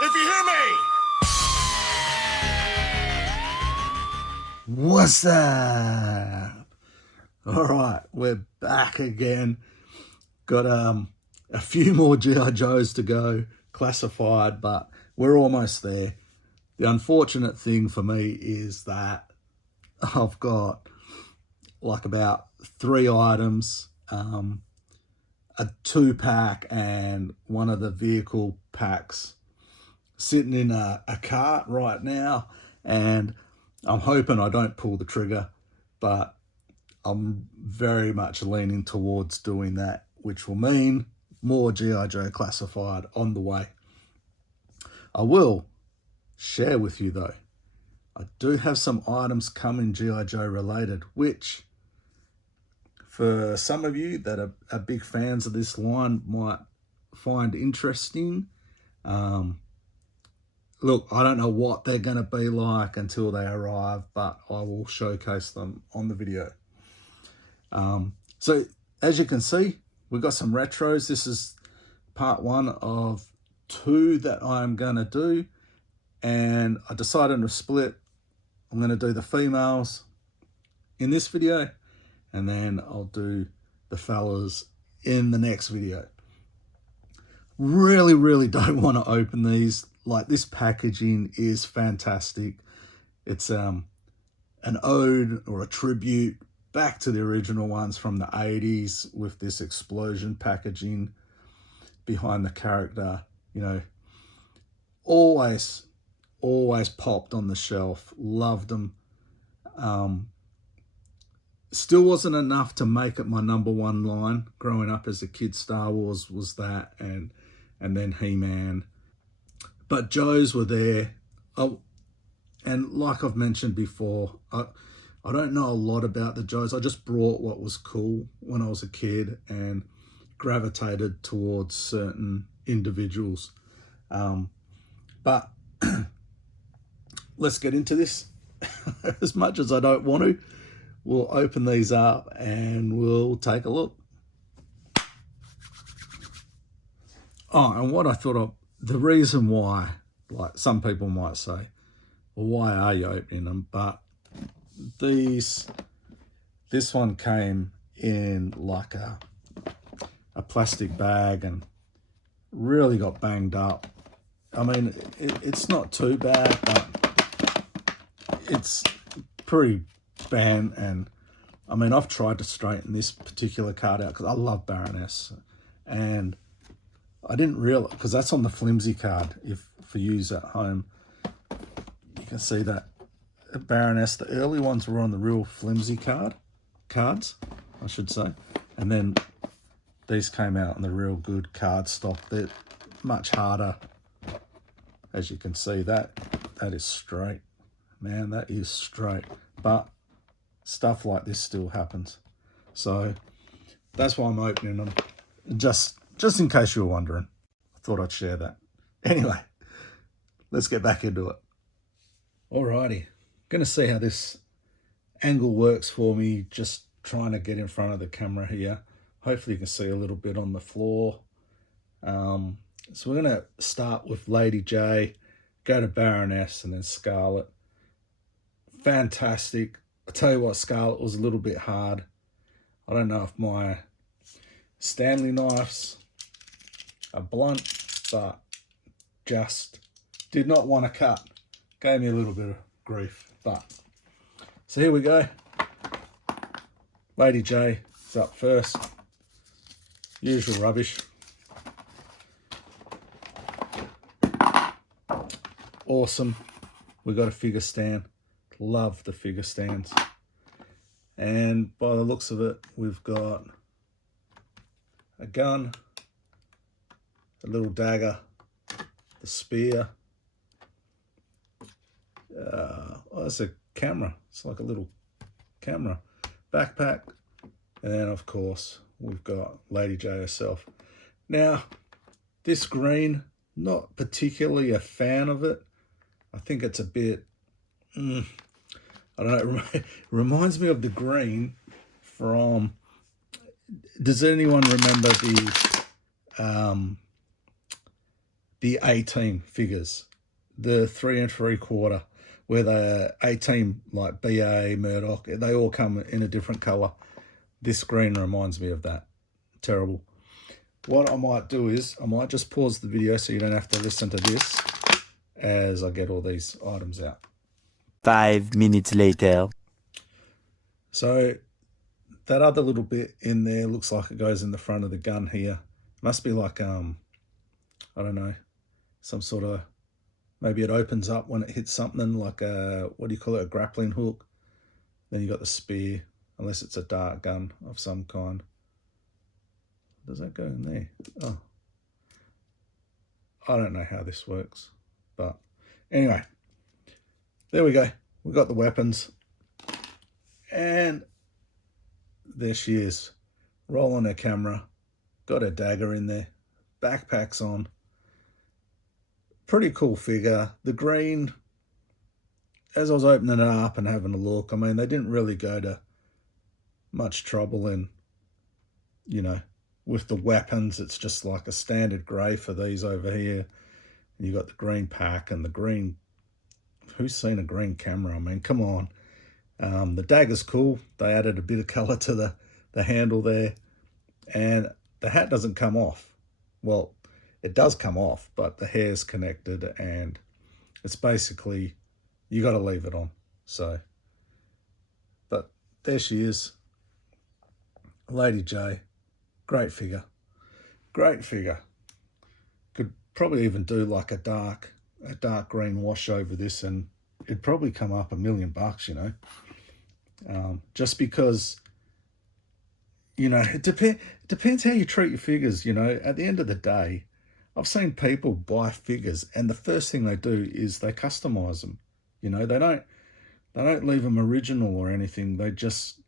if you hear me. What's up? All right, we're back again. Got a few more G.I. Joes to go, classified, but we're almost there. The unfortunate thing for me is that I've got like about 3 items, a 2-pack and one of the vehicle packs sitting in a cart right now, and I'm hoping I don't pull the trigger, but I'm very much leaning towards doing that, which will mean more G.I. Joe Classified on the way. I will share with you though, I do have some items coming G.I. Joe related, which for some of you that are big fans of this line might find interesting. Look, I don't know what they're going to be like until they arrive, but I will showcase them on the video. So as you can see, we've got some retros. This is part 1 of 2 that I'm going to do. And I decided to split. I'm going to do the females in this video, and then I'll do the fellas in the next video. Really don't want to open these. Like, this packaging is fantastic. It's an ode or a tribute back to the original ones from the 80s with this explosion packaging behind the character. You know, always popped on the shelf. Loved them. Still wasn't enough to make it my #1 line. Growing up as a kid, Star Wars was that, and then He-Man. But Joes were there. Oh, and like I've mentioned before, I don't know a lot about the Joes. I just brought what was cool when I was a kid and gravitated towards certain individuals. But let's get into this. As much as I don't want to, we'll open these up and we'll take a look. Oh, and what I thought of, the reason why, like some people might say, well, why are you opening them? But this one came in like a plastic bag and really got banged up. I mean, it's not too bad, but it's pretty bad. And I mean, I've tried to straighten this particular card out because I love Baroness, and I didn't realize, because that's on the flimsy card. If for yous at home, you can see that Baroness, the early ones were on the real flimsy cards, I should say, and then these came out on the real good card stock. They're much harder. As you can see, that is straight, man. That is straight. But stuff like this still happens, so that's why I'm opening them. Just in case you were wondering, I thought I'd share that. Anyway, let's get back into it. Alrighty, gonna see how this angle works for me, just trying to get in front of the camera here. Hopefully you can see a little bit on the floor. So we're gonna start with Lady J, go to Baroness, and then Scarlet. Fantastic. I tell you what, Scarlet was a little bit hard. I don't know if my Stanley knives are blunt, but just did not want to cut. Gave me a little bit of grief, but so here we go. Lady J is up first. Usual rubbish. Awesome. We got a figure stand. Love the figure stands. And by the looks of it, we've got a gun, a little dagger, the spear. Oh, that's a camera. It's like a little camera. Backpack. And then, of course, we've got Lady J herself. Now, this green, not particularly a fan of it. I think it's a bit, I don't know, it reminds me of the green from, does anyone remember the the A-team figures, the 3 3/4, where the A-team like BA, Murdoch, they all come in a different colour. This green reminds me of that. Terrible. What I might do is I might just pause the video so you don't have to listen to this as I get all these items out. 5 minutes later. So that other little bit in there looks like it goes in the front of the gun here. Must be like, I don't know, some sort of, maybe it opens up when it hits something, like a, what do you call it, a grappling hook. Then you got the spear, unless it's a dart gun of some kind. Does that go in there? Oh, I don't know how this works, but anyway, there we go. We got the weapons, and there she is, rolling her camera, got her dagger in there, backpack's on. Pretty cool figure. The green, as I was opening it up and having a look, I mean, they didn't really go to much trouble in, you know, with the weapons. It's just like a standard grey for these over here. And you got the green pack and the green, who's seen a green camera? I mean, come on. The dagger's cool. They added a bit of colour to the handle there. And the hat doesn't come off. Well, it does come off, but the hair's connected, and it's basically, you got to leave it on. So, but there she is. Lady J. Great figure. Great figure. Could probably even do like a dark green wash over this, and it'd probably come up $1 million, you know. Just because, you know, it depends how you treat your figures, you know. At the end of the day, I've seen people buy figures and the first thing they do is they customize them. You know, they don't leave them original or anything. They just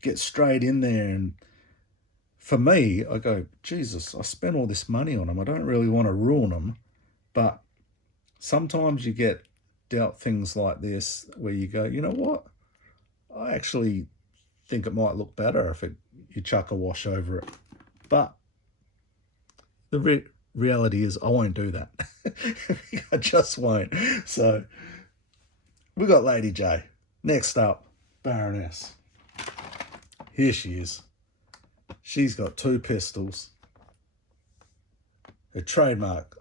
get straight in there. And for me, I go, Jesus, I spent all this money on them. I don't really want to ruin them. But sometimes you get dealt things like this where you go, you know what? I actually think it might look better if you chuck a wash over it. But the reality is I won't do that. I just won't. So we got Lady J. Next up, Baroness. Here she is. She's got 2 pistols, her trademark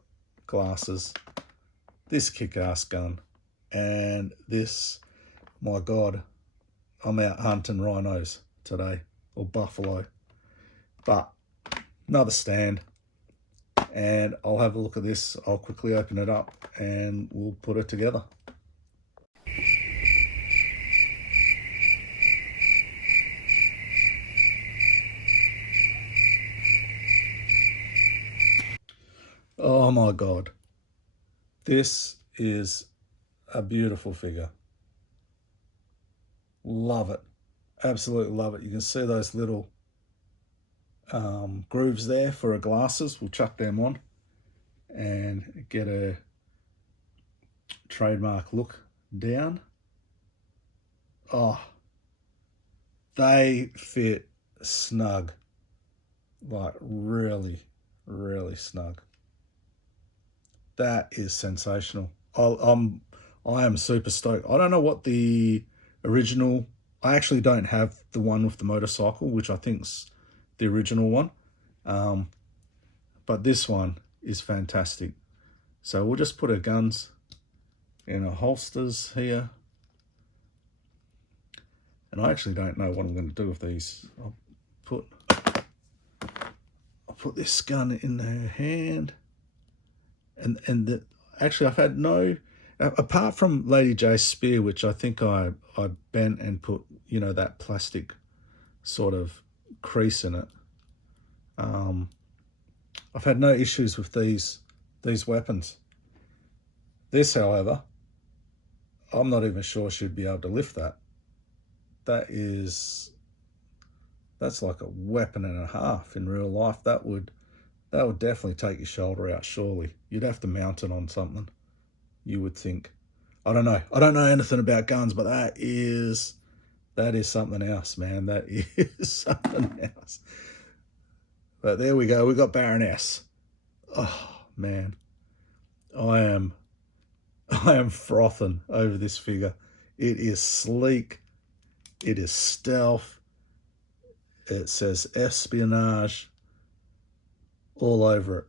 glasses, this kick-ass gun, and this, my God, I'm out hunting rhinos today, or buffalo. But another stand, and I'll have a look at this. I'll quickly open it up and we'll put it together. Oh my God. This is a beautiful figure. Love it. Absolutely love it. You can see those little grooves there for her glasses. We'll chuck them on and get a trademark look down. Oh, they fit snug, like really, really snug. That is sensational. I am super stoked. I don't know what the original, I actually don't have the one with the motorcycle, which I think's the original one. But this one is fantastic. So we'll just put our guns in our holsters here. And I actually don't know what I'm going to do with these. I'll put this gun in her hand. And actually I've had no, apart from Lady J's spear, which I think I bent and put, you know, that plastic sort of crease in it. I've had no issues with these weapons. This, however, I'm not even sure she'd be able to lift that. That's like a weapon and a half in real life. That would definitely take your shoulder out, surely. You'd have to mount it on something, you would think. I don't know. I don't know anything about guns, but that is something else, man. That is something else. But there we go. We got Baroness. Oh, man. I am frothing over this figure. It is sleek. It is stealth. It says espionage all over it.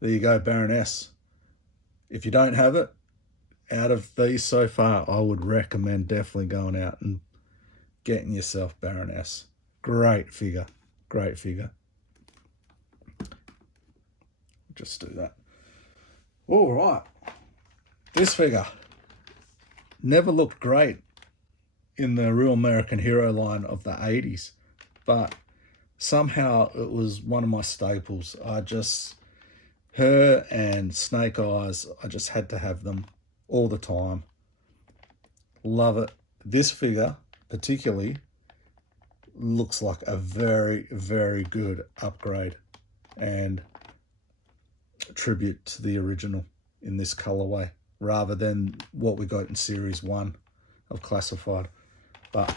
There you go, Baroness. If you don't have it, out of these so far, I would recommend definitely going out and getting yourself Baroness. Great figure. Great figure. Just do that. All right. This figure never looked great in the Real American Hero line of the 80s, but somehow it was one of my staples. Her and Snake Eyes, I just had to have them all the time. Love it. This figure particularly looks like a very, very good upgrade and tribute to the original in this colorway rather than what we got in series 1 of Classified. But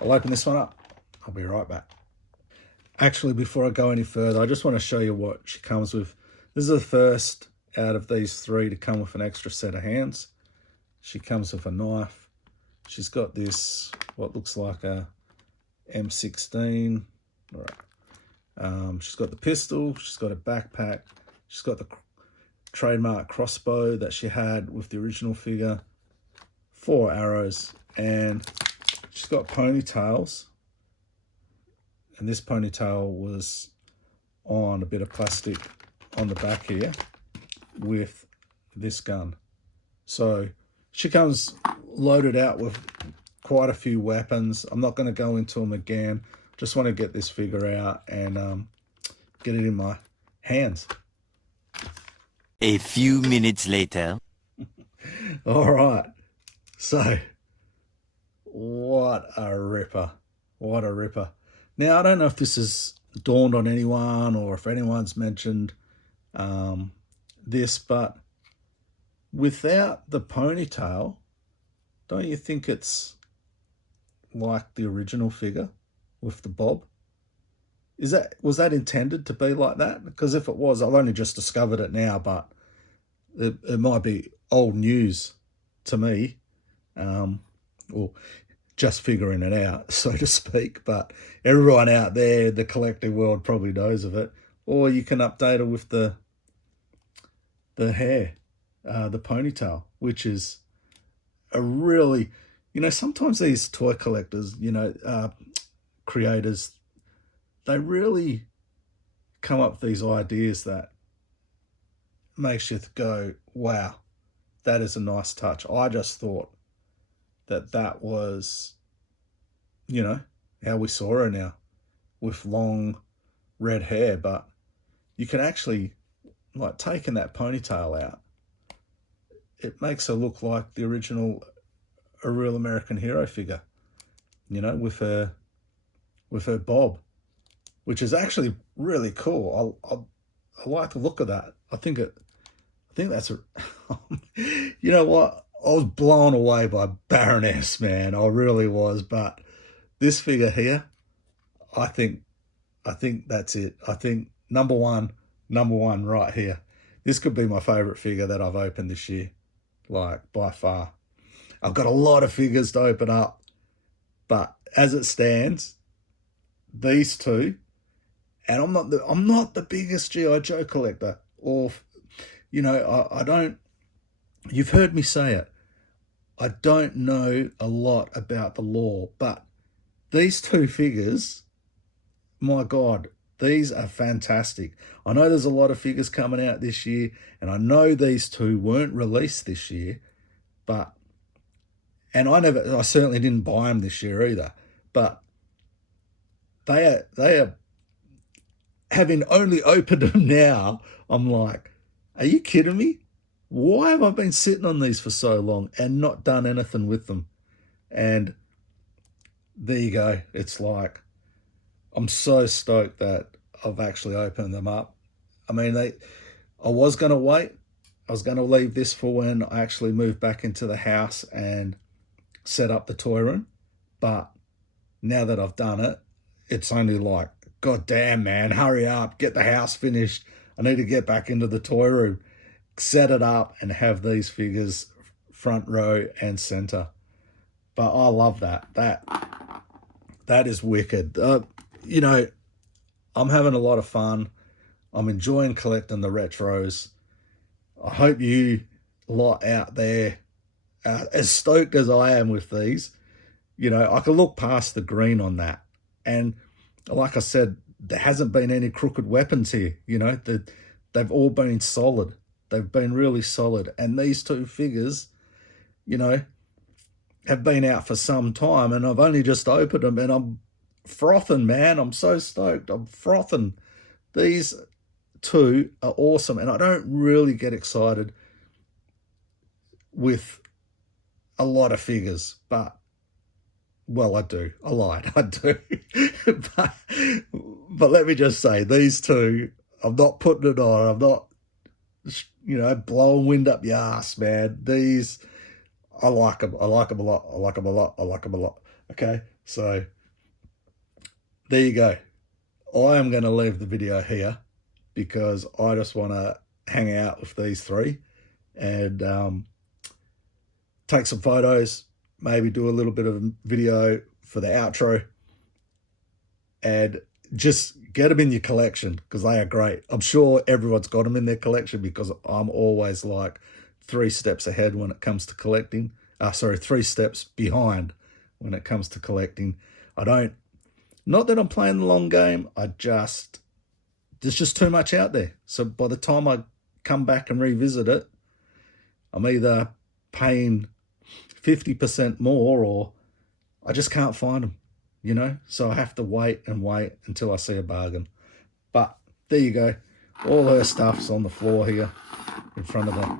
I'll open this one up. I'll be right back. Actually, before I go any further, I just want to show you what she comes with. This is the first out of these 3 to come with an extra set of hands. She comes with a knife. She's got this, what looks like a M16. All right. She's got the pistol. She's got a backpack. She's got the trademark crossbow that she had with the original figure. 4 arrows. And she's got ponytails. And this ponytail was on a bit of plastic on the back here with this gun. So she comes loaded out with quite a few weapons. I'm not going to go into them again. Just want to get this figure out and get it in my hands. A few minutes later. All right. So, what a ripper. What a ripper. Now, I don't know if this has dawned on anyone or if anyone's mentioned this, but without the ponytail, don't you think it's like the original figure with the bob? Was that intended to be like that? Because if it was, I've only just discovered it now, but it might be old news to me, or just figuring it out, so to speak. But everyone out there, the collecting world, probably knows of it. Or you can update it with the hair, the ponytail, which is a really, sometimes these toy collectors, creators, they really come up with these ideas that makes you go, wow, that is a nice touch. I just thought that was, how we saw her now with long red hair, but you can actually, like, taking that ponytail out, it makes her look like the original A Real American Hero figure, with her bob, which is actually really cool. I like the look of that. I think that's a, you know what? I was blown away by Baroness, man. I really was. But this figure here, I think that's it. I think number one right here. This could be my favorite figure that I've opened this year, like by far. I've got a lot of figures to open up, but as it stands, these two, and I'm not the biggest G.I. Joe collector, or, I don't, you've heard me say it, I don't know a lot about the lore, but these two figures, my God, these are fantastic. I know there's a lot of figures coming out this year, and I know these two weren't released this year, and I certainly didn't buy them this year either, but they are, having only opened them now, I'm like, are you kidding me? Why have I been sitting on these for so long and not done anything with them? And there you go. It's like, I'm so stoked that I've actually opened them up. I mean, I was going to wait. I was going to leave this for when I actually moved back into the house and set up the toy room. But now that I've done it, it's only like, God damn, man, hurry up, get the house finished. I need to get back into the toy room. set it up and have these figures front row and center. But I love that. That is wicked. You know, I'm having a lot of fun. I'm enjoying collecting the retros. I hope you lot out there, as stoked as I am with these, you know, I can look past the green on that. And like I said, there hasn't been any crooked weapons here. You know, they've all been solid. They've been really solid. And these two figures, you know, have been out for some time, and I've only just opened them, and I'm frothing, man. I'm so stoked. I'm frothing. These two are awesome, and I don't really get excited with a lot of figures, but, well, I do. I lied. I do. but let me just say, these two, I'm not putting it on. I'm not, you know, blowing wind up your ass, man. These, I like them. I like them a lot. I like them a lot. I like them a lot. Okay, so there you go. I am going to leave the video here because I just want to hang out with these three and take some photos, maybe do a little bit of a video for the outro, and just get them in your collection because they are great. I'm sure everyone's got them in their collection because I'm always like 3 steps ahead when it comes to collecting. 3 steps behind when it comes to collecting. Not that I'm playing the long game, there's just too much out there. So by the time I come back and revisit it, I'm either paying 50% more or I just can't find them, you know? So I have to wait and wait until I see a bargain. But there you go. All her stuff's on the floor here in front of her,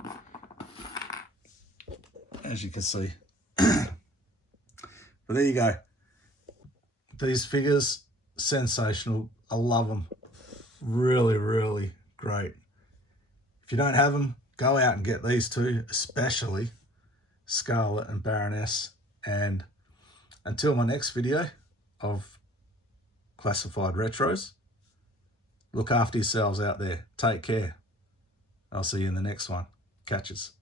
as you can see. But there you go. These figures, sensational. I love them. Really, really great. If you don't have them, go out and get these two, especially Scarlet and Baroness. And until my next video of classified retros, look after yourselves out there. Take care. I'll see you in the next one. Catches.